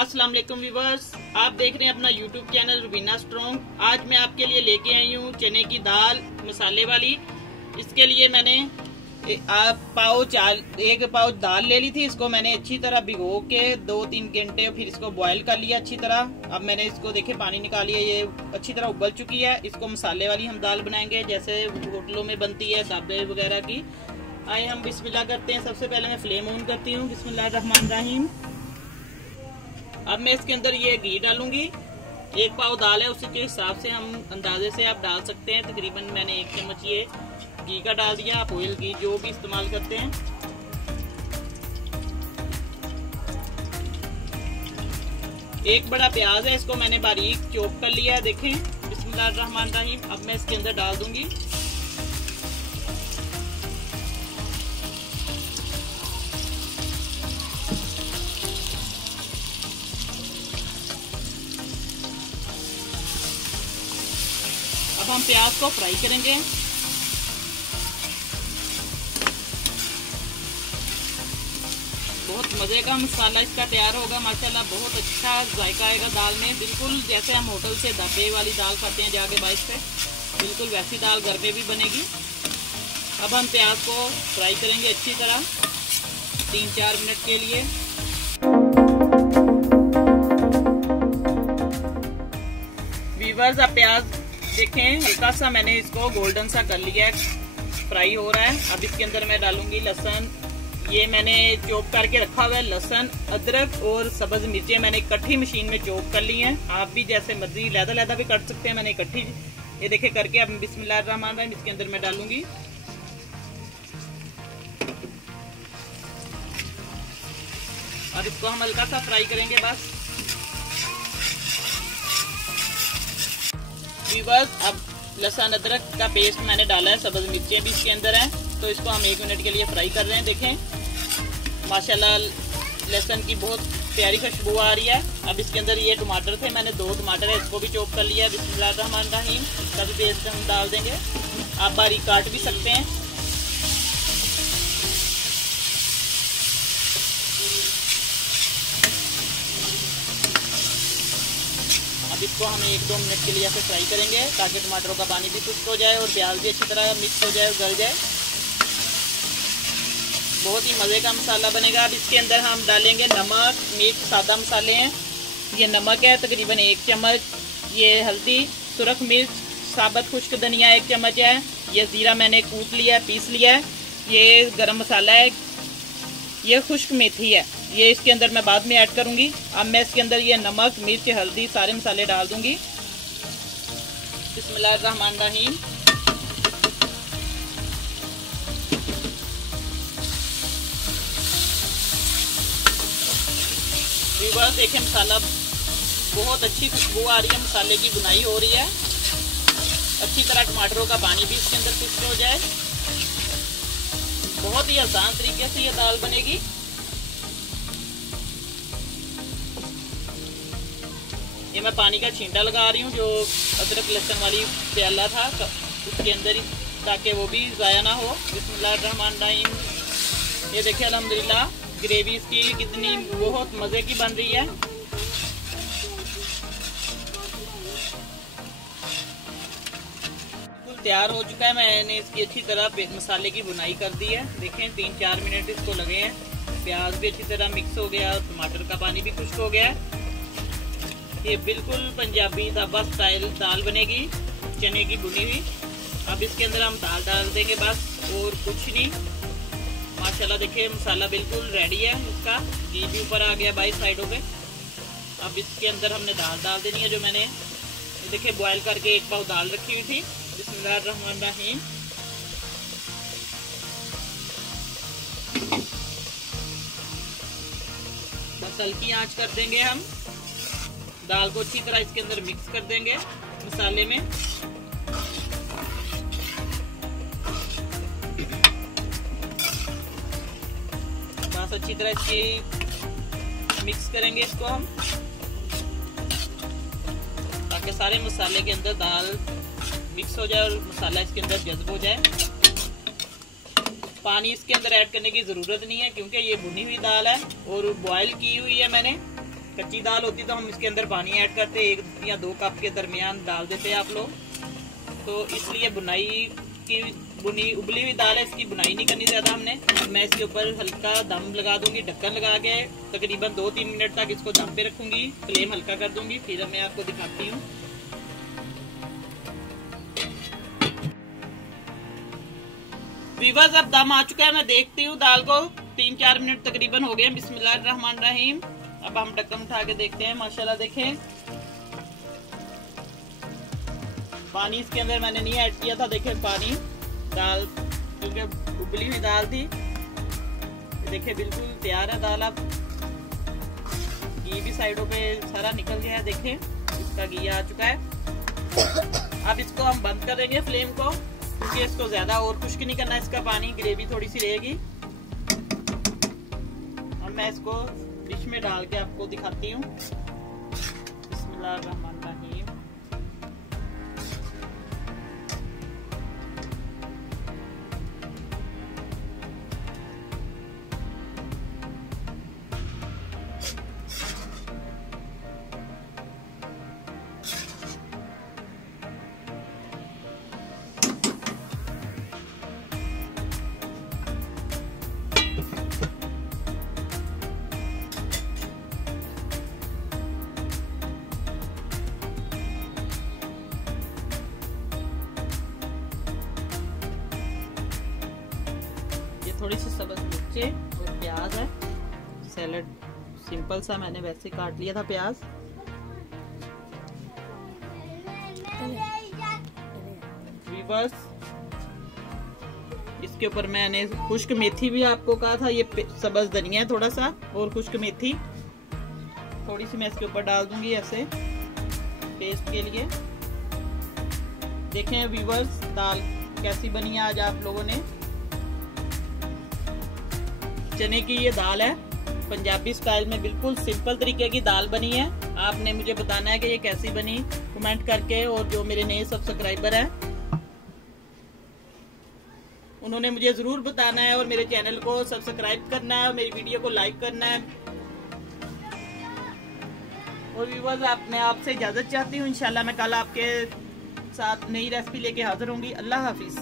अस्सलाम वालेकुम व्यूवर्स, आप देख रहे हैं अपना यूट्यूब चैनल रुबीना स्ट्रॉन्ग। आज मैं आपके लिए लेके आई हूँ चने की दाल मसाले वाली। इसके लिए मैंने एक पाउच दाल ले ली थी। इसको मैंने अच्छी तरह भिगो के 2-3 घंटे फिर इसको बॉईल कर लिया अच्छी तरह। अब मैंने इसको देखे पानी निकाल लिया, ये अच्छी तरह उबल चुकी है। इसको मसाले वाली हम दाल बनाएंगे जैसे होटलों में बनती है ढाबे वगैरह की। आइए हम बिस्मिल्लाह करते हैं। सबसे पहले मैं फ्लेम ऑन करती हूँ। बिस्मिल्लाहिर्रहमानिर्रहीम। अब मैं इसके अंदर ये घी डालूंगी। 1 पाव दाल है, उसी के हिसाब से हम अंदाजे से आप डाल सकते हैं। तकरीबन मैंने 1 चम्मच ये घी का डाल दिया। आप ऑयल घी जो भी इस्तेमाल करते हैं। एक बड़ा प्याज है, इसको मैंने बारीक चॉप कर लिया है। देखें, बिस्मिल्लाहिर्रहमानिर्रहीम। अब मैं इसके अंदर डाल दूंगी। अब हम प्याज को फ्राई करेंगे। बहुत मजे का मसाला इसका तैयार होगा माशाल्लाह। बहुत अच्छा जायका आएगा दाल में, बिल्कुल जैसे हम होटल से ढाबे वाली दाल खाते हैं जाके बाइक पे, बिल्कुल वैसी दाल घर में भी बनेगी। अब हम प्याज को फ्राई करेंगे अच्छी तरह 3-4 मिनट के लिए। व्यूअर्स, अब प्याज देखें हल्का सा मैंने इसको गोल्डन सा कर लिया है, फ्राई हो रहा है। अब इसके अंदर मैं डालूंगी लहसुन। ये मैंने चॉप करके रखा हुआ है। लहसुन, अदरक और सब्ज मिर्चें मैंने इकट्ठी मशीन में चॉप कर ली हैं। आप भी जैसे मर्जी लहदा भी कर सकते हैं। मैंने इकट्ठी ये देखे करके। अब बिस्मिल्लाहिर्रहमानिर्रहीम इसके अंदर मैं डालूंगी। और इसको हम हल्का सा फ्राई करेंगे बस। व्यूअर्स, अब लहसुन अदरक का पेस्ट मैंने डाला है, सब्ज मिर्चें भी इसके अंदर हैं, तो इसको हम 1 मिनट के लिए फ्राई कर रहे हैं। देखें माशाल्लाह लहसुन की बहुत प्यारी खुशबू आ रही है। अब इसके अंदर ये टमाटर थे, मैंने 2 टमाटर है, इसको भी चॉप कर लिया है। बिस्मिल्लाहिर्रहमानिर्रहीम। इसका भी पेस्ट हम डाल देंगे। आप बारीक काट भी सकते हैं। अब इसको हम 1-2 मिनट के लिए ऐसे फ्राई करेंगे ताकि टमाटरों का पानी भी खुश्क हो जाए और प्याज भी अच्छी तरह मिक्स हो जाए और गल जाए। बहुत ही मज़े का मसाला बनेगा। अब इसके अंदर हम डालेंगे नमक, मिर्च, सादा मसाले हैं। ये नमक है तकरीबन 1 चम्मच। ये हल्दी, सुरख मिर्च, साबुत खुश्क धनिया 1 चम्मच है। ये ज़ीरा मैंने कूट लिया है, पीस लिया है। ये गरम मसाला है। ये खुश्क मेथी है, ये इसके अंदर मैं बाद में ऐड करूंगी। अब मैं इसके अंदर ये नमक, मिर्च, हल्दी सारे मसाले डाल दूंगी। बिस्मिल्लाहिर्रहमानिर्रहीम। व्यूअर्स देखें मसाला बहुत अच्छी खुशबू आ रही है, मसाले की बुनाई हो रही है अच्छी तरह। टमाटरों का पानी भी इसके अंदर खुश्क हो जाए। बहुत ही आसान तरीके से ये दाल बनेगी। ये मैं पानी का छींटा लगा रही हूँ जो अदरक लहसुन वाली प्याला था उसके अंदर ही, ताकि वो भी ज़ाया ना हो। बिस्मिल्लाहिर्रहमानिर्रहीम। ये देखिए अल्हम्दुलिल्लाह ग्रेवी इसकी कितनी बहुत मज़े की बन रही है। तैयार हो चुका है। मैंने इसकी अच्छी तरह मसाले की बुनाई कर दी है। देखें 3-4 मिनट इसको लगे हैं। प्याज भी अच्छी तरह मिक्स हो गया और टमाटर का पानी भी खुश्क हो गया है। ये बिल्कुल पंजाबी ढाबा स्टाइल दाल बनेगी, चने की बुनी हुई। अब इसके अंदर हम दाल डाल देंगे बस, और कुछ नहीं। माशाल्लाह देखिए मसाला बिल्कुल रेडी है। इसका घी भी ऊपर आ गया बाई साइडों पे। अब इसके अंदर हमने दाल डाल देनी है जो मैंने देखिए बॉयल करके 1 पाव दाल रखी हुई थी। बिस्मिल्लाहिर्रहमानिर्रहीम। बस हल्की आंच कर देंगे हम। दाल को अच्छी तरह इसके अंदर मिक्स कर देंगे मसाले में। बस अच्छी तरह इसकी मिक्स करेंगे इसको हम, ताकि सारे मसाले के अंदर दाल मिक्स हो जाए और मसाला इसके अंदर जज्ब हो जाए। पानी इसके अंदर ऐड करने की ज़रूरत नहीं है क्योंकि ये भुनी हुई दाल है और बॉयल की हुई है मैंने। कच्ची दाल होती तो हम इसके अंदर पानी ऐड करते, 1 या 2 कप के दरमियान डाल देते आप लोग। तो इसलिए बुनी उबली हुई दाल है, इसकी बुनाई नहीं करनी ज्यादा हमने। मैं इसके ऊपर हल्का दम लगा दूंगी, ढक्कन लगा के तकरीबन 2-3 मिनट तक इसको दम पे रखूंगी, फ्लेम हल्का कर दूंगी, फिर मैं आपको दिखाती हूँ। व्यूअर्स, अब दम आ चुका है, मैं देखती हूँ दाल को। 3-4 मिनट तकरीबन हो गए हैं। बिस्मिल्लाहिर्रहमानिर्रहीम। अब हम ढक्कन उठा के देखते हैं। माशाल्लाह देखें, पानी इसके अंदर मैंने नहीं ऐड किया था। देखें पानी, दाल क्योंकि उबली हुई दाल थी। देखें बिल्कुल तैयार है दाल। अब घी भी साइडों पे सारा निकल गया है, देखें इसका घी आ चुका है। अब इसको हम बंद कर देंगे फ्लेम को, क्योंकि इसको ज्यादा और खुश्क नहीं करना, इसका पानी ग्रेवी थोड़ी सी रहेगी। अब मैं इसको डिश में डाल के आपको दिखाती हूँ। बिस्मिल्लाहिर्रहमानिर्रहीम। थोड़ी सी सब्ज मिर्चे और प्याज है। सैलड सिंपल सा मैंने वैसे काट लिया था प्याज। बस इसके ऊपर मैंने खुश्क मेथी भी आपको कहा था, ये सब्ज धनिया है थोड़ा सा, और खुश्क मेथी थोड़ी सी मैं इसके ऊपर डाल दूंगी ऐसे टेस्ट के लिए। देखें व्यूअर्स, दाल कैसी बनी है आज आप लोगों ने। चने की ये दाल है, पंजाबी स्टाइल में बिल्कुल सिंपल तरीके की दाल बनी है। आपने मुझे बताना है कि ये कैसी बनी कमेंट करके, और जो मेरे नए सब्सक्राइबर हैं उन्होंने मुझे जरूर बताना है, और मेरे चैनल को सब्सक्राइब करना है और मेरी वीडियो को लाइक करना है। और व्यूअर्स, मैं आपसे इजाजत चाहती हूँ। इंशाल्लाह मैं कल आपके साथ नई रेसिपी लेके हाजिर होंगी। अल्लाह हाफिज।